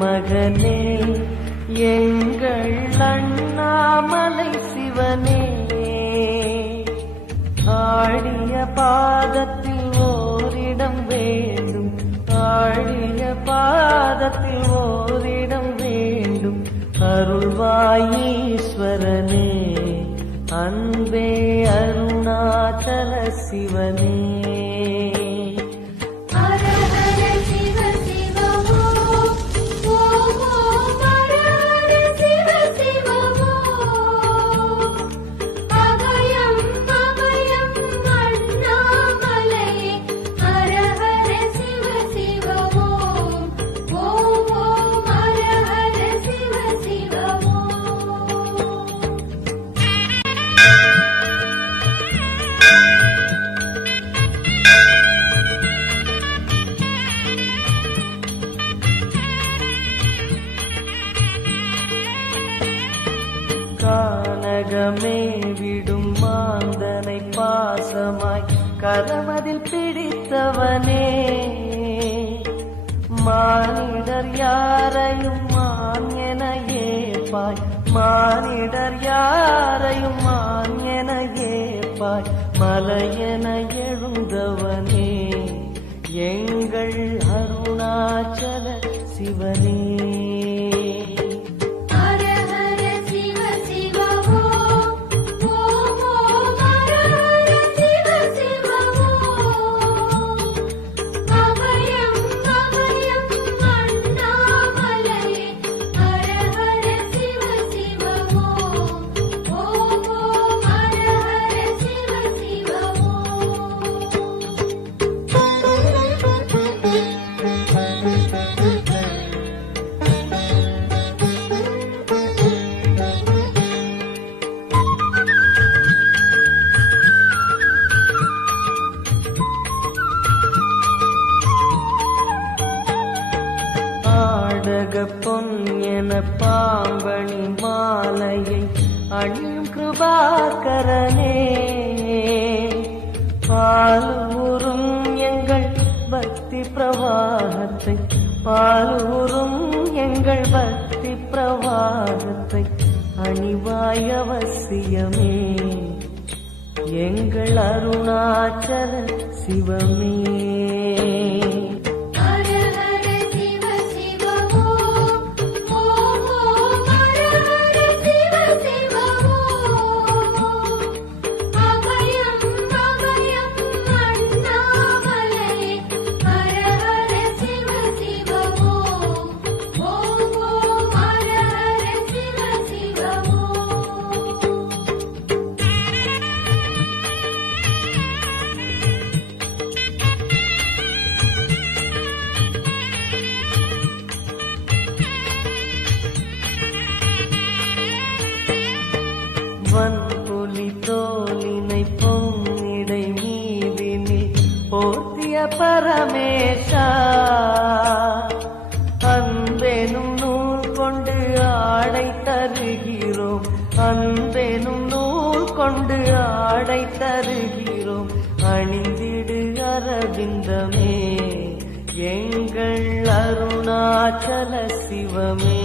மகனே எங்கள் அண்ணாமலை சிவனே, ஆடிய பாதத்தில் ஓரிடம் வேண்டும், ஆடிய பாதத்தில் ஓரிடம் வேண்டும். அருள்வாயீஸ்வரனே, அன்பே அருணாச்சல சிவனே. கானகமே விடும் மாந்தனை பாசமாய் கரமதில் பிடித்தவனே, மானிடர் யாரையும் மான் என ஏப்பாய், மானிடர் யாரையும் மான் என ஏப்பாய். மலையென எழுந்தவனே எங்கள் அருணாச்சல சிவனே. பொன் என பாம்பணி மாலையை அணியும் கிருபாகரனே, பாலூரும் எங்கள் பக்தி பிரவாகத்தை, பாலூரும் எங்கள் பக்தி பிரவாகத்தை அணிவாய் அவசியமே எங்கள் அருணாச்சல சிவமே. வன்புலி தோலினை பொன்னிடை மீதினில் போர்த்திய பரமேஷா, அன்பெனும் நூல் கொண்டு ஆடை தருகிறோம், அன்பெனும் நூல் கொண்டு ஆடை தருகிறோம். அணிந்திடு அரவிந்தமே எங்கள் அருணாச்சல சிவமே.